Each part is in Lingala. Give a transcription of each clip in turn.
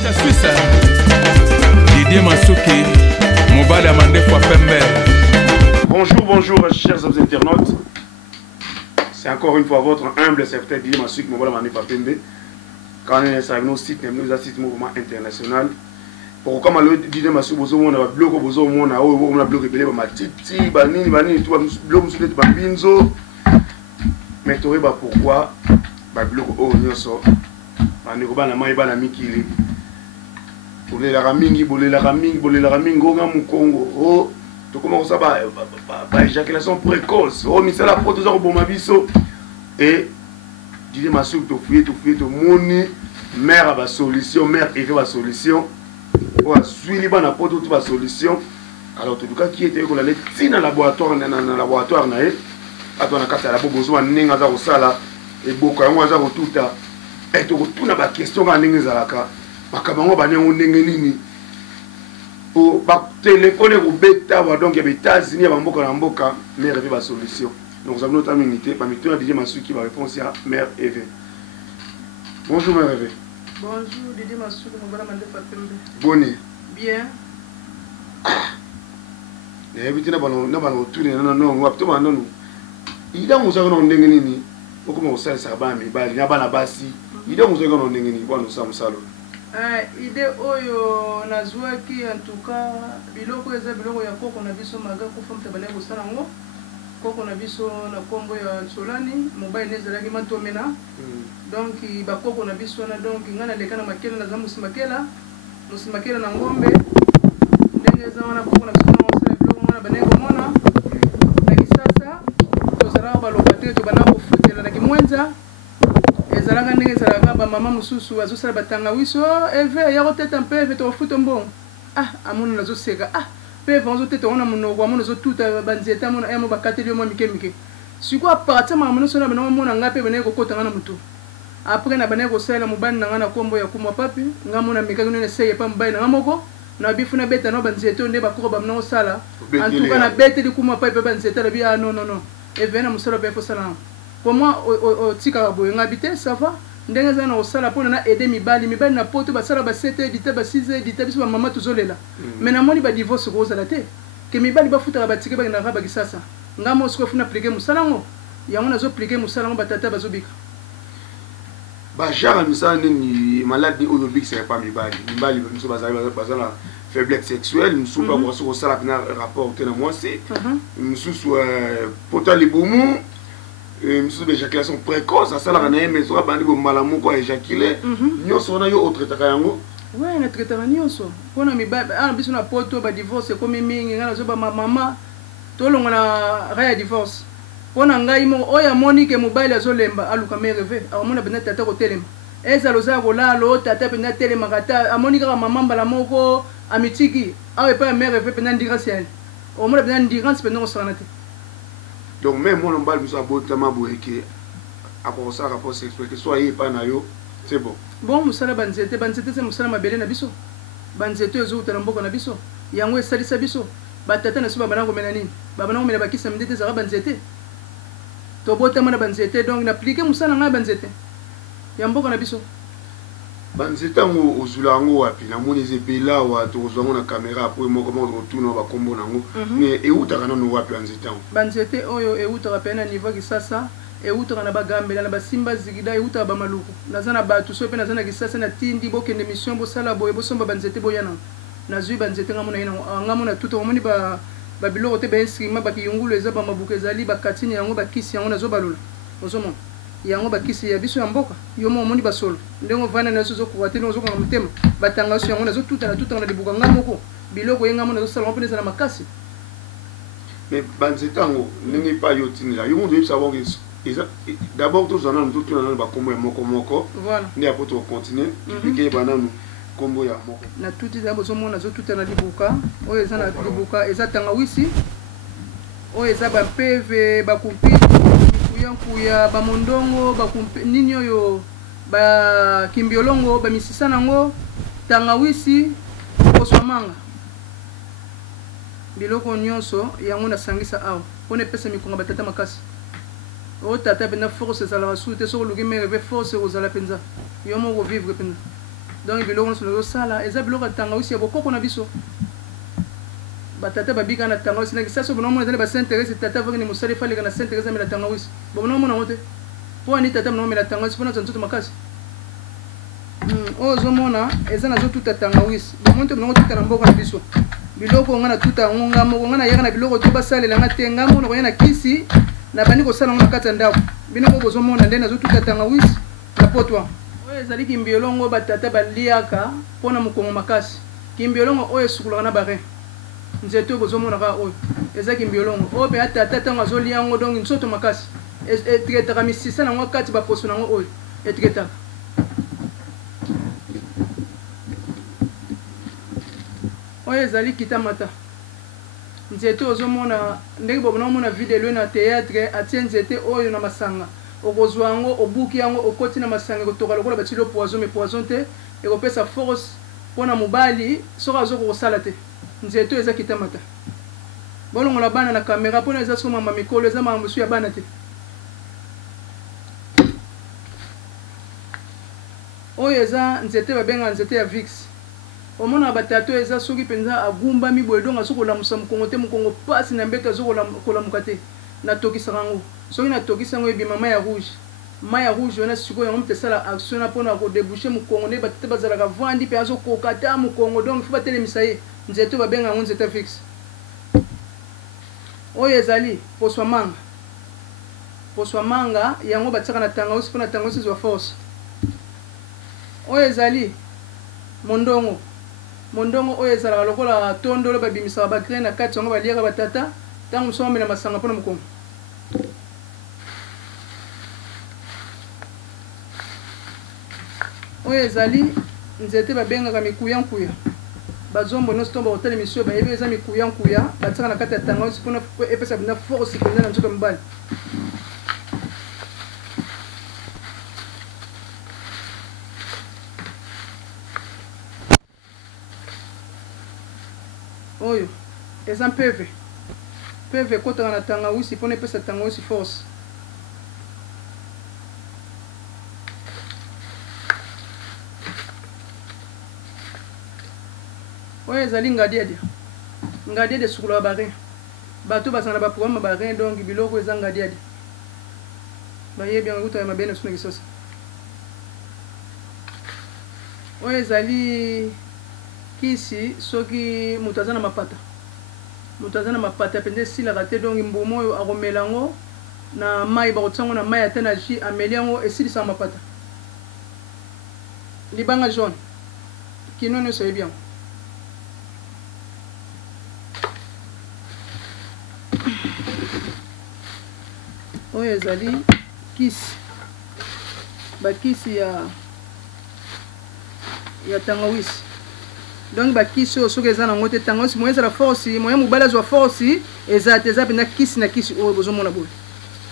Kacha Suisse Didier Masuki Mobile Amandé Fouapembe. Bonjour chers internautes. C'est encore une fois votre humble secrétaire Didier Masuki Mobile Amandé Fouapembe. Quand on est avec nos sites, nous avons un mouvement international. Pour comme le Didier Masuki on a bloqué on a bloqué Titi, Banini, tout bloqué sur les Bambinzo. Mais tu vois pourquoi bloqué au Nyoso. On est au Banama et Banamikili. Bolela ramingi ngonga mu Congo. Oh, to comment ça va éjaculation précoce. Oh, mais c'est la proto za ko biso et Didier Masuki to fuyer to moni mère ba solution, mère et ba solution. Pour suivre bana poto to ba solution. Alors tout cas qui était ko la tina laboratoire na laboratoire na e atona kata la bobozo ninga za ko sala et boko yango za ko tuta et to ko tuna ba question ka ninga za laka. Bakabango banyango ndenge nini o ba téléphoner au bêta donc il y a États-Unis ba mboka na mboka mais rêver ba solution. Donc nous avons notre unité parmi toi Didier Masuki qui va répondre à mère Eve. Bonjour mère Eve. Bonjour Didier Masuki Mobile Amandé Fouapembe. Bonne. Bien. Et puis na bano tourner non ngapto bandonu. Ida musa ko ndenge nini okoma osala saba mi ba nya bana basi. Ida musa ko ndenge nini bwana usamusalo. Idée oyo nazwaki en tout cas biloko eza biloko ya koko na biso maga ko famta bana ko sala ngo koko na biso na kombo ya Solani mobile nezalaki matomena donc ba koko na biso na donc ngana leka na makela na zamu musimakela na ngombe ndenge za wana koko na biso na sala biloko ngana bana ko mona na kisasa to sala ba lokate to bana ko futela na kimwenza ezalaka ndenge ezalaka bamama mosusu azosala batanga wiso eve ya koteta mpe eve tokofuta mbongo amona nazoseka mpe eve azoteta wana monoko amona azotuta banzete amona yamo bakateli yo mwa mike sikoyo apartir makambo nyonso na bana omona nga mpe banaye kokotanga na motu apres na banaye kosalela mobali na nga na nkombo ya kumwa papi nga mona mekaki nini eseye epa mobali na nga moko na bifu na beta na banzete oyo nde bakoko bamina kosala antuka na beteli kumwa papi mpe banzete alobi non eve na mosala mpe efosala nango pour moi otika boye ngabi te ça va ndenge za na osala pona na aider mibali na poto basala ba 7 édité ba 6 édité biso ba mama tozolela mais na moni ba divorce ko zala te ke mibali ba futaka ba tike ba na raba kisasa ngamo siko funa pliquer musala ngo yango nazo pliquer musala ngo batata bazobika ba jara misala ni malade oyo big c'est pas mibali biso bazala faiblesse sexuelle musu ba ko sala pina rapport te na moi c'est musu pota libumu monsieur d'éjaculation précoce ça la mais mais sera bandi malamu ko éjaculer nyonso na yo autre takayango ouais na traitera nyonso pona mibaba biso na poto ba divorce ko mingi ngana zo ba mama to longa na raya divorce pona ngai mo oya Monique mobile azolemba aluka mereve amona bena tata ko telema eza loza ko lalo tata bena telema kata Monique ka mama mbala moko amitiki awe pa mereve bena ndirasiel omona bena ndirasi bena ko sanate. Donc même mon mbal musa botama boyeke akoko sa rapport sexuel que soit y pas na yo c'est bon. Bon musala banzete c'est musala mabele na biso. Banzete ozo utana mboko na biso. Yango esalisa biso. Batata na suba banango mena nini? Baba nango mena bakisa mdete za banzete. To botama na banzete donc na appliquer musala nga banzete. Ya mboko na biso. Banzete ngo ozula ngo wapi na moni zebela wa to ozongo na caméra pour mo comment retourner ba kombo nango mais e utaka na no wapi banzete ngo banzete oyo e utaka pena niveau kisasa e utaka na bagambela na basimba zigida e utaka ba maluku nazana batu so pena nazana kisasa na tindi bokende mission bo sala boye bo somba banzete boyana nazui banzete ngamona ina ngamona tuto omoni ba biloko te ba inscrima ba kiyungulu eza ba mabuke zali ba katini yango ba kisi yango nazo balula ozomona yango bakisi ya biso ya mboka yo mo moni basolo ndengo vana na sozo ko wateno zo ko mutema batanga so yango nazo tuta na libuka ngamoko biloko yenga mo nazo sala mpo na makasi mais banzetango ndenge pa yo tinila yo mo de savoir que d'abord tous en nous tout na ba kombo ya moko voilà ndi apo to continuer piquer bananu kombo ya moko na tuti za bozo mo nazo tuta na libuka oyo eza na libuka eza tanga wisi oyo eza ba PV ba kumpi kuya ba mondongo ba nini oyo ba kimbiolongo ba misisa nango tangawisi koswamanga biloko nyonso yango na sangisa awa pone pesa mikonga batata makasi o tata bena force za la soute so lugi me reve force aux ala penza yo mo vivre penza donc biloko nyonso sala eza biloko ya tangawisi ya bokoko na biso batata babika na tangawisi na kisaso bonomona ezali basinteresse tata vaki ni mosali faleka na sinteresse amela tangawisi bonomona ngo te mpo ani tata bonomela tangawisi mpona za nzoto makasi oyo ozomona eza nazotuta tangawisi bomoni te bonongo tuta na mboka na biso biloko nga na tuta yango nga moko nga na yaka na biloko to basalelanga te nga moko nakoya na kisi na bandi kosala ngo na kati ya ndako bino moko bozomona nde nazotuta tangawisi na potwa oyo ezali kimbiolongo batata baliaka mpona mokongo makasi kimbiolongo oyo esukulaka na barin nzete oyo bozomonaka oyo eza kimbiolongo oyo mpe atata ntango azolia yango donc nzoto makasi etiketaka misisa nango kati baposo nango oyo etiketaka oyo ezali kitamata nzete ozomona ndenge bonomona video na théâtre atie nzete oyo na masanga okozwa yango obuki yango okoti na masanga kotoka lokola batilo poison mais poison te ekopesa force mpona mobali soki azokokosala te nzete oyo eza kitamata bolongola bana na kamera mpona eza so mama mikolo eza makambo mosusu ya bana te oyo eza nzete babengaka nzete ya vix omona batato eza soki mpenza agumbami boye donc azokolamusa mokongo te mokongo pasi na mbeto azokolamuka te natokisaka yango soki natokisa yango ebima mai ya rouge wana sikoyo yango mpe esala action na mpona kodebouche mokongo nde batete bazalaka vandi mpe azokoka ta mokongo donc fo batelemisa ye nzete babenga yango nzete fixe oyo ezali poswa manga yango batiaka na tangawisi mpona tangawisi ezwa force oyo ezali mondongo oyo ezalaka lokola tondolo babimisaka bagraine na kati yango baliaka batata ntango mosusu bamela masanga mpona mokongo oyo ezali nzete babengaka mikuyankuya bazombo nyonso to bakotala emission bayebi eza mikuyankuya batiaka na kati ya tangawisi mpona epesa bina force penza na nzoto ya mobali oyo eza mpeve ekotaka na tangawisi mpona epesa tangawisi force oyo ezali ngadiade esukulaka barin bato bazala na baprogramme barin donc biloko eza ngadiade bayebi yango ekutaka mabe na suna kisosa oyo ezali kisi soki moto aza na mapata mpenza esilaka te donc mbumu oyo akomela yango na mai bakotia yango na mai ate na jus ameli yango esilisaka mapata libanga jaune kino nyonso oyebi yango oyo ezali kisi bakisi ya tangawisi donc bakisi oyo soki eza nango te tangawisi moyo ezala force moyo mobali azwa force eza te eza mpenza kisi na kisi oyo bozomona boye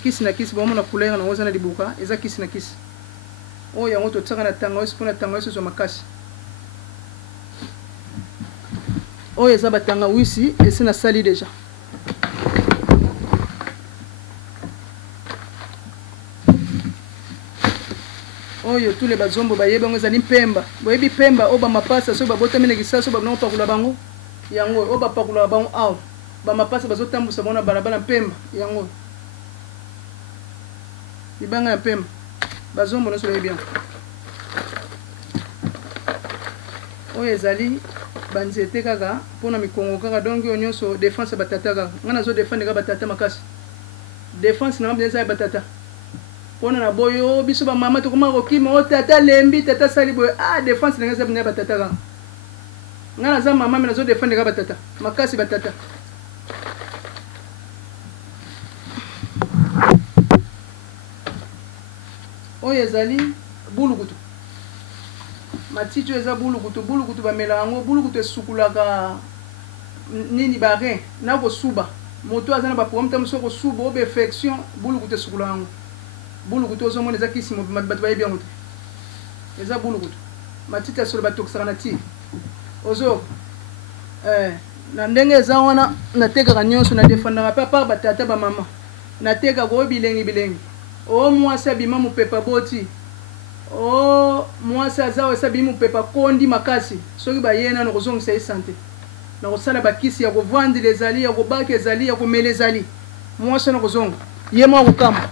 kisi na kisi bomona couleur nango eza na libuka eza kisi na kisi oyo yango totiaka na tangawisi mpona tangawisi ezwa makasi oyo eza batangawisi esi nasali deja oyo tule bazombo bayebi yango ezali mpemba boyebi pemba oyo bamapasa soki babotami na kisasa babinango pakula bango yango oyo bapakulaka bango awa bamapasa bazotambusa bango na balabala mpemba yango libanga ya mpemba bazombo nyonso bayebi yango oyo ezali banzete kaka mpona mikongo kaka donc oyo nyonso défense ya batata kaka nga nazodefendre kaka batata makasi défense na mabeza ya batata mpona na boyo biso bamama tokoma kokima o tata lembi tata sali boye défense nanga eza bina ya batata kaka nga naza mama me nazodefendre kaka batata makasi batata oyo ezali bulukutu matiti oyo eza bulukutu bamela yango bulukutu esukulaka nini barin na kosuba moto aza na baprogramme ta mosu kosuba oyo bainfection bulukutu esukulaka yango bulukutu ozomona eza kisi bato bayebi yango te eza bulukutu matiti ya solo batokisaka na ti ozo na ndenge eza wana natekaka nyonso nadefandaka mpe apart batata bamama natekaka oyo bilengi oyo mwasi abima mopepa boti oh mwasi aza esabi mopepa kondi makasi soki bayena na kozongisa ye sante na kosala bakisi ya kovandela ezali ya kobaka ezali ya komela ezali mwasi na kozonga ye mwa kokamba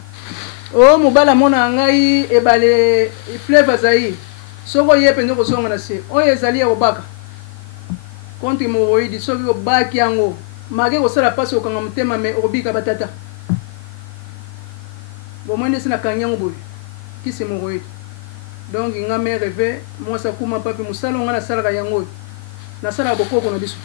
o mobala mona ngai ebale fleuve azai soko ye penza kozonga na se oyo ezali ya kobaka contre moroidi soki obaki yango make kosala pasi okanga motema me okobika batata bomwende esi nakangi yango boye kisi moroidi donc nga me reve mwasi akuma papi mosala nga nasalaka yango oyo nasalaka bokoko na biso.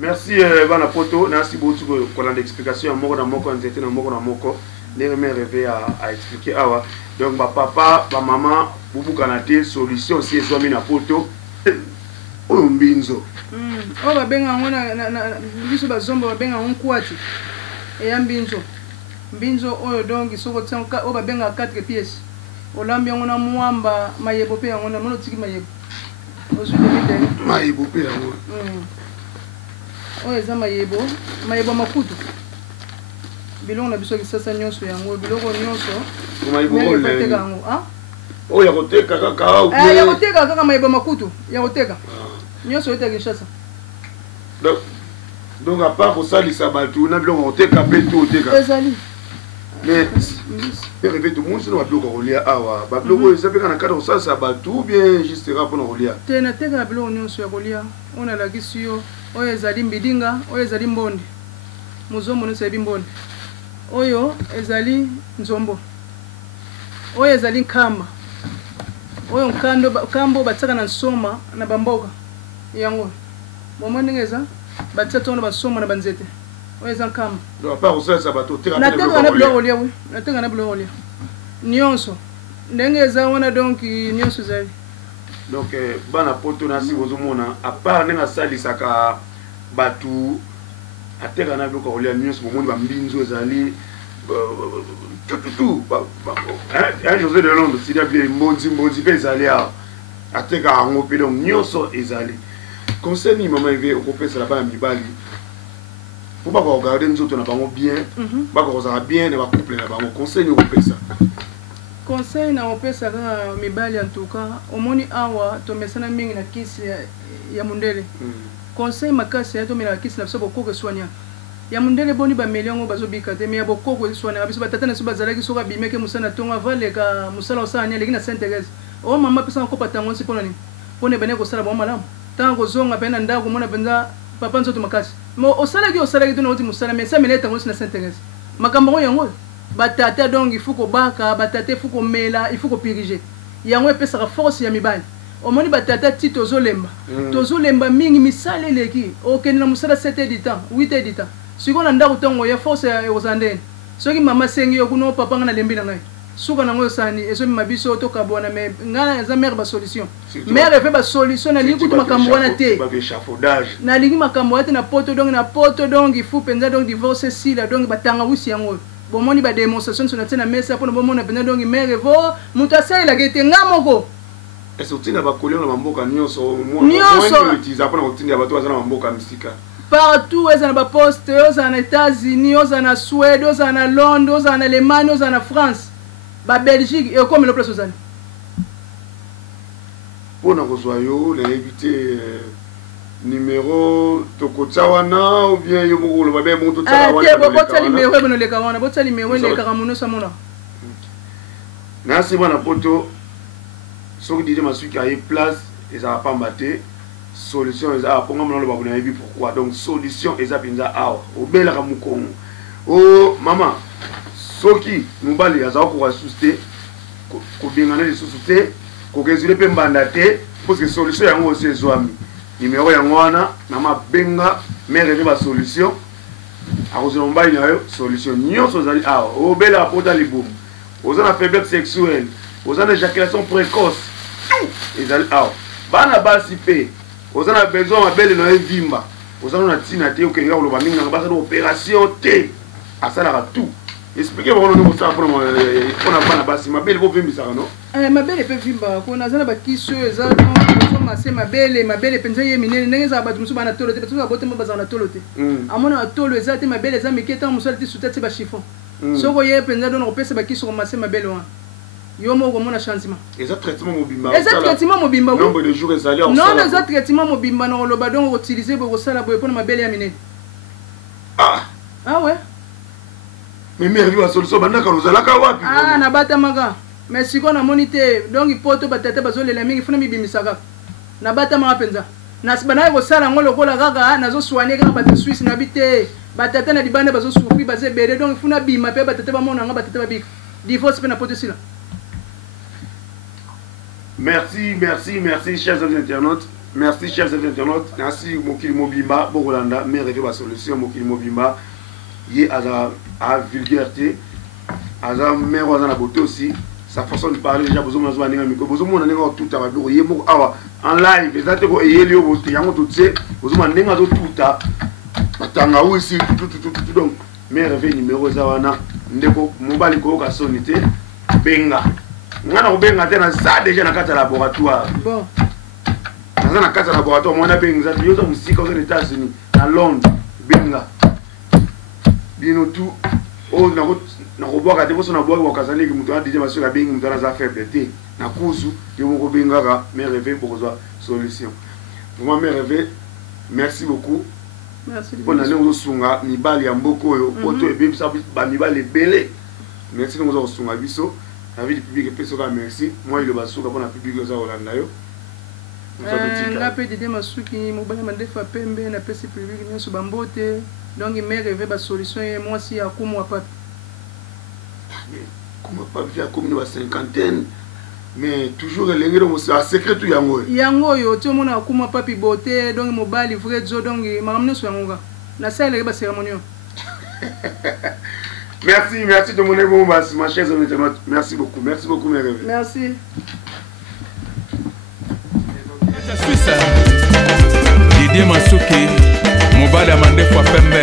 Merci bana poto, merci beaucoup pour l'explication moko na moko nzete na moko na moko. Les me rêvé à expliquer awa. Donc ba papa, ba maman, bubu kanate solution si ezwami na poto. Oyo mbinzo. O ba benga ngona na biso ba zomba ba benga nkwati. E mbinzo. Mbinzo oyo donc isoko tsanka o ba benga 4 pièces. Olambi ngona muamba mayebo pe ngona mono tiki mayebo. Ozu de bidele. Mayebo pe ngona. Oyo eza mayebo makutu bilongo na biso kisasa nyonso yango biloko nyonso mayebo yango oyo ya koteka kaka ya koteka kaka mayebo makutu ya koteka nyonso oyeta Kinshasa donc à part kosalisa bato na biloko koteka mpe to oteka ezali mais rêve tout monde sino babiloko kolia awa babiloko oyo eza mpe kaka na kati kosalisa bato ou bien juste ra mpona kolia te nateka biloko nyonso ya kolia oyo nalakisi yo oyo ezali mbidinga oyo ezali mbonde muzombo nyonso eyebi mbonde oyo ezali nzombo oyo ezali nkamba oyo nkambo batiaka na nsoma na bamboka yango bomoi ndenge eza batia tongo na basoma na banzete oyo eza nkamba nateka na biloko kolia we nateka na biloko kolia nyonso ndenge eza wana donc nyonso ezali. Donc bana poto na si bozomona à part ndenge asalisaka batu ateka na biloko kolia nyonso bomoni bambinzo ezali tout José de Londres sidi abie mbonzi mpe ezali awa ateka yango mpe donc nyonso ezali conseil ni mama eve okopesala bana mibali po bakoregarde nzoto na bango bien bakozala bien na bacouple na bango conseil ni okopesa. Conseil na opesa kaka mibali en tout cas omoni awa tomesana mingi na kisi ya mundele conseil makasi ya tomela kisi na biso bokoko soigna ya mundele boni ba million bazobika te mais ya bokoko soigna biso batata na biso bazalaki soka bimeke musana tonga valeka musala osanya leki na Saint-Thérèse o mama pesa ko patango si pona ni pone bene ko sala ba malamu tango zonga pena ndako mona benza papa nzoto makasi mo osalaki to na oti musala mais ça meneta ngo na Saint-Thérèse makambo yango batata donc il faut ko baka batata il faut ko mela il faut ko piriger yango epesa force ya mibali omoni batata ti tozolemba mingi misale leki okende na musala 7 heures du temps 8 heures du temps siko na ndako tongo ya force ya ozandene soki mama sengi yo kuno papa ngana lembi na ngai suka na ngoyo sani ezo mabiso to kabona me ngana za mère ba solution mère fait ba solution na lingi makambo wana te na lingi makambo wana na poto donc il faut penza donc divorce si la donc batanga wusi yango bomoni ba démonstration sur na mesa pona bomona penza donc mère vo mutu asala gete ngamoko est-ce que tu n'as pas collé na mamboka nyonso moi utiliser pona kotinda bato bazana mamboka misika partout ezana ba poste ezana États-Unis ezana Suède ezana Londres ezana Allemagne ezana France ba Belgique et comme le place ozana pona kozwa yo na éviter numéro tokotsawana ou bien yo mokolo babe moto tsala wana botsa numéro ebono le kawana botsa numéro le karamuno samona na si bana poto soki dije masuki aye place ezala pamba te solution ezala ponga mona lo babuna yebi pourquoi donc solution eza pinza awa obelaka mukongo o mama soki mobali azala kokasuste kobengana lisusu te kokezile mpe mbanda te parce que solution yango osi ezwami numéro yango wana na mabenga mere ne ba solution akozela mobali na yo solution nyonso ezali awa obelaka pota libumu oza na faiblesse sexuelle oza na éjaculation précoce ezali awa bana basi mpe oza na besoin mabele na ye vimba oza na ntina te okenge koloba mingi nanga basala opération te asalaka tout expliquer bango ndenge osala mpona bana basi mabele bovimbisaka no mabele mpe vimba kona aza na bakisi oyo eza mase mabele mpenza ye minene ndenge ezala bato mosusu bana tolo te bato mosusu babotema bazala na tolo te amona batolo eza te mabele eza mike ntango mosu ali te suta te bachiffon soko ye penza don opesa bakiso commencer mabele wana yo moko mona changement eza traitement mobimba eza traitement mobimba nombre de jours ezali non eza traitement mobimba na loba donc utiliser pour sala boye pona mabele ya minene ah ouais mais mère lui a solution bandaka lozalaka wapi na bata maka mais siko na monité donc ipoto batata bazolela mingi funa mibimisaka na bata maka penza na sibana ko sala ngolo kola kaka nazo soigner kaka bata Suisse na bité batata na dibane bazo souffrir bazé béré donc funa bima pe batata ba mona nga batata ba bik divorce pe na poto sila. Merci, chers internautes. Merci, chers internautes. Merci, Mokili Mobimba, Borolanda, mais réveille la solution, Mokili Mobimba. Il a vulgarité, à la mère à la beauté aussi. Sa façon de parler, déjà, besoin de un micro. Besoin de tout à l'heure. En live, les attaques, il y a eu beauté, il y a tout ça. Besoin de tout à l'heure. Aussi, tout. Donc, mais réveille numéro Zawana, Ndeko, Mobile Koka Sonité, Benga. Ngana obenga tena ça déjà na kata laboratoire bon na kata laboratoire mwana benga za yoza musika aux États-Unis na Londres benga bino tout o na roboka te boso na boka wakazali ki mutu adije maso ka benga mutu na za faible te na kuzu yo moko benga ka mais rêver pour avoir solution vraiment mais rêver merci beaucoup merci bonne année au sunga mibali ya mboko yo poto ebebisa ba mibali belé merci nous au sunga biso. La vie du public est très merci. Moi, il est basou pour la public aux Orlando. La petite masuki, mobile mandefa pembe na pesi public ni so bambote. Donc il m'a rêvé ba solution et moi si à comme pas. Comment pas faire comme une cinquantaine. Mais toujours l'engrais mo c'est secret tout yango. Yango yo tu mona kuma papi boté donc mobile vrai zo donc maramne so yango. Na ça le ba cérémonie. Merci de mon égo, ma chère internaute. Merci beaucoup, mes rêves. Merci. Suisse, Didier Masuki, Mobile Amandé Pembe.